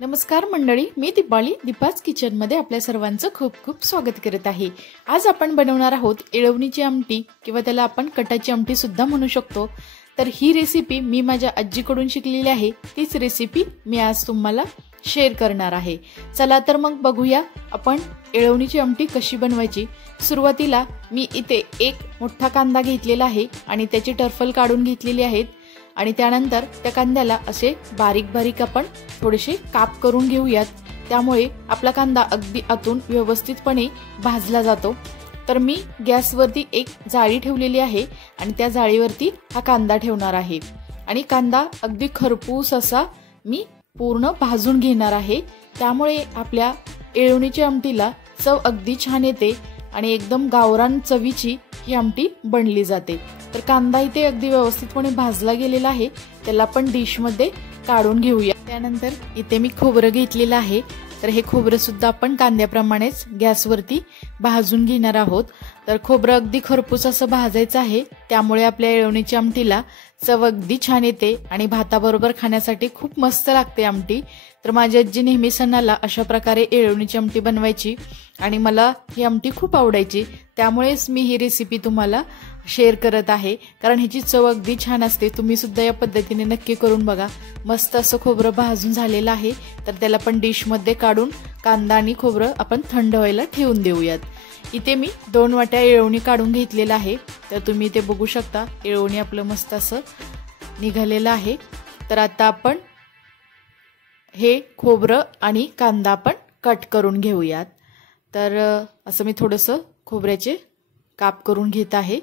नमस्कार मंडळी, मी दीपाली दीपाच किचन मध्ये आपल्या सर्वांचं खूप खूप स्वागत करत आहे। आज आपण बनवणार आहोत येळवणीची आमटी किंवा त्याला आपण कटाची आमटी सुद्धा म्हणू शकतो। तर ही रेसिपी मी माझ्या आजीकडून शिकलेली आहे। तीच रेसिपी मी आज तुम्हाला शेअर करणार आहे। चला तर मग बघूया आपण येळवणीची आमटी कशी बनवायची। सुरुवातीला मी इथे एक मोठा कांदा घेतलेला आहे आणि त्याची टरफल काढून घेतलेली आहेत आणि त्यानंतर त्या कांद्याला असे बारीक बारीक आपण थोडेसे काप करून घेऊयात। त्यामुळे आपला कांदा अगदी आतून व्यवस्थितपणे भाजला जातो। तर मी गॅसवरती एक जाळी ठेवलेली आहे आणि त्या जाळीवरती हा कांदा ठेवणार आहे आणि कांदा अगदी खरपूस असा मी पूर्ण भाजून घेणार आहे। त्यामुळे आपल्या येळवणीच्या आमटीला चव अगदी छान येते आणि एकदम गावरान चवीची ही आमटी बनली जाते। तर कांदा इथे अगदी व्यवस्थितपणे भाजला गेलेला आहे, त्याला आपण डिश मध्ये काढून घेऊया। त्यानंतर इथे मी खोबरं घेतलेलं आहे, तर हे खोबरं सुद्धा आपण कांद्याप्रमाणेच गॅसवरती भाजून घेणार आहोत। तर खोबरं अगदी खरपूस असं भाजायचं आहे, त्यामुळे आपल्या येळवणीच्या आमटीला चव अगदी छान येते आणि भाताबरोबर खाण्यासाठी खूप मस्त लागते आमटी। तर माझी आजी नेहमी सणाला अशा प्रकारे येळवणीची आमटी बनवायची आणि मला ही आमटी खूप आवडायची। त्यामुळेच मी ही रेसिपी तुम्हाला शेअर करत आहे, कारण ह्याची चव अगदी छान असते। तुम्ही सुद्धा या पद्धतीने नक्की करून बघा। मस्त असं खोबरं भाजून झालेलं आहे, तर त्याला आपण डिश मध्ये काढून कांदा आणि खोबरं आपण थंड व्हायला ठेवून देऊयात। इथे मी 2 वाट्या येळवणी काढून घेतलेला आहे, तर तुम्ही इथे बघू शकता येळवणी आपलं मस्त असं निघालेलं आहे। तर आता आपण हे खोबरं आणि कांदा आपण कट करून घेऊयात। तर असं मी थोडंसं खोबऱ्याचे काप करून घेत आहे।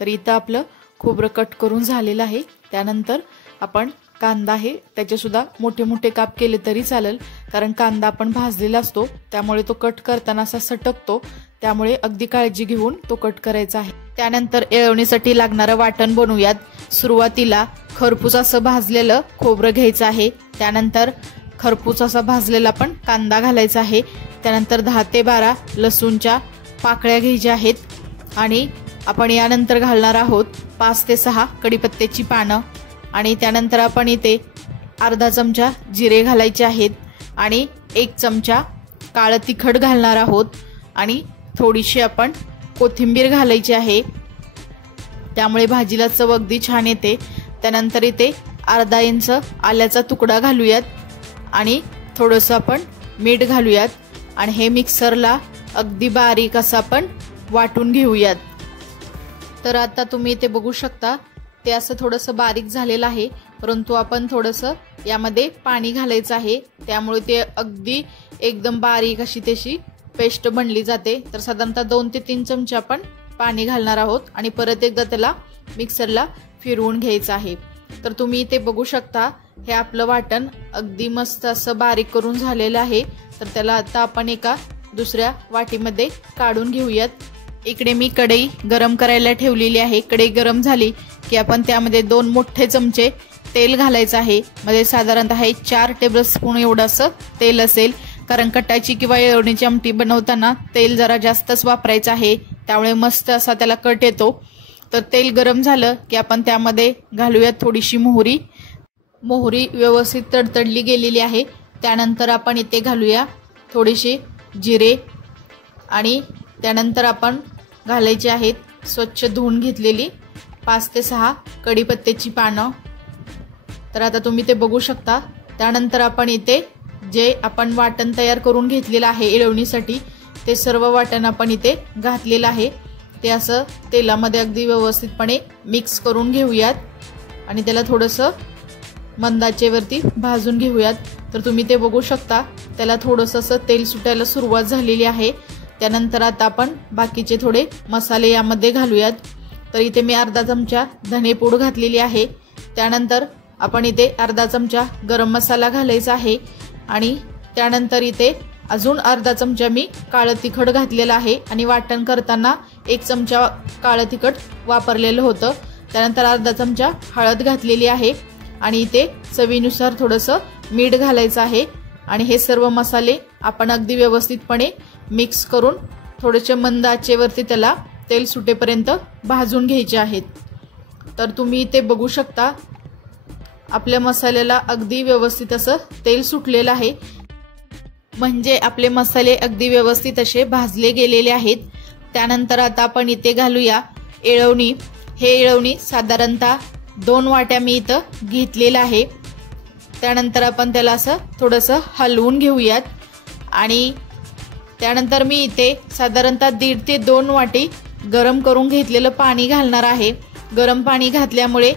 तर इथं आपलं खोबरं कट करून झालेलं आहे। त्यानंतर आपण कांदा आहे त्याचे सुद्धा मोठे मोठे काप केले तरी चालेल, कारण कांदा आपण भाजलेला असतो त्यामुळे तो कट करताना असा सटकतो, त्यामुळे अगदी काळजी घेऊन तो कट करायचा आहे। त्यानंतर येळवणीसाठी लागणारं वाटण बनवूयात। सुरुवातीला खरपूस असं भाजलेलं खोबरं घ्यायचं आहे, त्यानंतर खरपूस असा भाजलेला आपण कांदा घालायचा आहे, त्यानंतर 10 ते 12 लसूणच्या पाकळ्या घ्यायच्या आहेत आणि आपण यानंतर घालणार आहोत 5 ते 6 कढीपत्त्याची पानं आणि त्यानंतर आपण इथे अर्धा चमचा जिरे घालायचे आहेत आणि 1 चमचा काळं तिखट घालणार आहोत आणि थोडीशी आपण कोथिंबीर घालायची आहे, त्यामुळे भाजीला चव अगदी छान येते। त्यानंतर इथे अर्धा इंच आल्याचा तुकडा घालूयात आणि थोडंसं आपण मीठ घालूयात आणि हे मिक्सरला अगदी बारीक असं आपण वाटून घेऊयात। तर आता तुम्ही इथे बघू शकता ते असं थोडंसं बारीक झालेलं आहे, परंतु आपण थोडंसं यामध्ये पाणी घालायचं आहे, त्यामुळे ते अगदी एकदम बारीक अशी त्याची पेस्ट बनली जाते। तर साधारणतः 2 ते 3 चमचे आपण पाणी घालणार आहोत आणि परत एकदा त्याला मिक्सरला फिरवून घ्यायचं आहे। तर तुम्ही इथे बघू शकता हे आपलं वाटण अगदी मस्त असं बारीक करून झालेलं आहे। तर त्याला आता आपण एका दुसऱ्या वाटीमध्ये काढून घेऊयात। इकडे मी कढई गरम करायला ठेवलेली आहे। कढई गरम झाली की आपण त्यामध्ये 2 मोठे चमचे तेल घालायचं आहे। मध्ये साधारणतः 4 टेबलस्पून एवढं असं तेल असेल, कारण कटाची किंवा येळवणीची आमटी बनवताना तेल जरा जास्तच वापरायचं आहे, त्यामुळे मस्त असा त्याला कट येतो। तर तेल गरम झालं की आपण त्यामध्ये घालूयात थोडीशी मोहरी। मोहरी व्यवस्थित तडतडली गेलेली आहे, त्यानंतर आपण इथे घालूया थोडेसे जिरे आणि त्यानंतर आपण घालायची आहेत स्वच्छ धुवून घेतलेली 5 ते 6 कढीपत्त्याची पानं। तर आता तुम्ही ते बघू शकता। त्यानंतर आपण इथे जे आपण वाटण तयार करून घेतलेलं आहे येळवणीसाठी, ते सर्व वाटण आपण इथे घातलेलं आहे। ते असं तेलामध्ये अगदी व्यवस्थितपणे मिक्स करून घेऊयात आणि त्याला थोडंसं मंद आचेवरती भाजून घेऊयात। तर तुम्ही ते बघू शकता त्याला थोडंसं असं तेल सुटायला सुरुवात झालेली आहे। त्यानंतर आता आपण बाकीचे थोडे मसाले यामध्ये घालूयात। तर इथे मी अर्धा चमचा धनेपूड घातलेली आहे, त्यानंतर आपण इथे अर्धा चमचा गरम मसाला घालायचा आहे आणि त्यानंतर इथे अजून अर्धा चमचा मी काळं तिखट घातलेलं आहे आणि वाटण करताना 1 चमचा काळं तिखट वापरलेलं होतं। त्यानंतर अर्धा चमचा हळद घातलेली आहे आणि इथे चवीनुसार थोडंसं मीठ घालायचं आहे आणि हे सर्व मसाले आपण अगदी व्यवस्थितपणे मिक्स करून थोडेसे मंद आचेवरती त्याला तेल सुटेपर्यंत भाजून घ्यायचे आहेत। तर तुम्ही इथे बघू शकता आपल्या मसाल्याला अगदी व्यवस्थित असं तेल सुटलेलं आहे, म्हणजे आपले मसाले अगदी व्यवस्थित असे भाजले गेलेले आहेत। त्यानंतर आता आपण इथे घालूया येळवणी। हे येळवणी साधारणतः 2 वाट्या मी इथं घेतलेलं आहे। त्यानंतर आपण त्याला असं थोडंसं हलवून घेऊयात आणि त्यानंतर मी इथे साधारणतः 1.5 ते 2 वाटी गरम करून घेतलेलं पाणी घालणार आहे। गरम पाणी घातल्यामुळे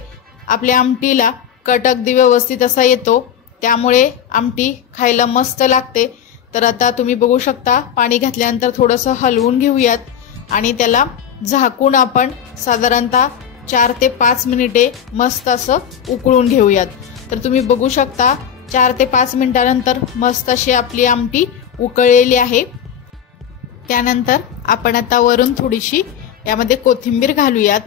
आपल्या आमटीला कट अगदी व्यवस्थित असा येतो, त्यामुळे आमटी खायला मस्त लागते। तर आता तुम्ही बघू शकता पाणी घातल्यानंतर थोडंसं हलवून घेऊयात आणि त्याला झाकून आपण साधारणतः 4 ते 5 मिनिटे मस्त असं उकळून घेऊयात। तर तुम्ही बघू शकता 4 ते 5 मिनिटांनंतर मस्त अशी आपली आमटी उकळलेली आहे। त्यानंतर आपण आता वरून थोडीशी यामध्ये कोथिंबीर घालूयात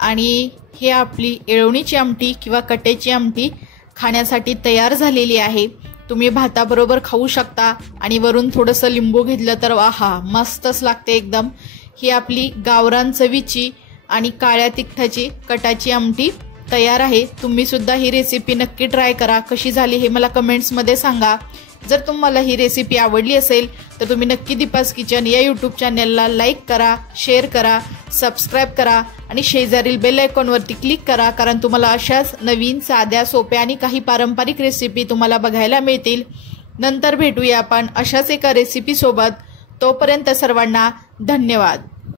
आणि हे आपली येळवणीची आमटी किंवा कटेची आमटी खाण्यासाठी तयार झालेली आहे। तुम्ही भाताबरोबर खाऊ शकता आणि वरून थोडंसं लिंबू घेतलं तर आहा मस्तच लागते एकदम। ही आपली गावरान चवीची आणि काळ्या तिखटाची कटाची आमटी तयार आहे। तुम्ही सुद्धा ही रेसिपी नक्की ट्राय करा, कशी झाली हे मला कमेंट्समध्ये सांगा। जर तुम्हाला ही रेसिपी आवडली असेल तर तुम्ही नक्की दीपाज किचन या यूट्यूब चॅनलला लाईक करा, शेअर करा, सबस्क्राईब करा आणि शेजारील बेल आयकॉनवरती क्लिक करा, कारण तुम्हाला अशाच नवीन साध्या सोप्या आणि काही पारंपरिक रेसिपी तुम्हाला बघायला मिळतील। नंतर भेटूया आपण अशाच एका रेसिपी सोबत। तोपर्यंत सर्वांना धन्यवाद।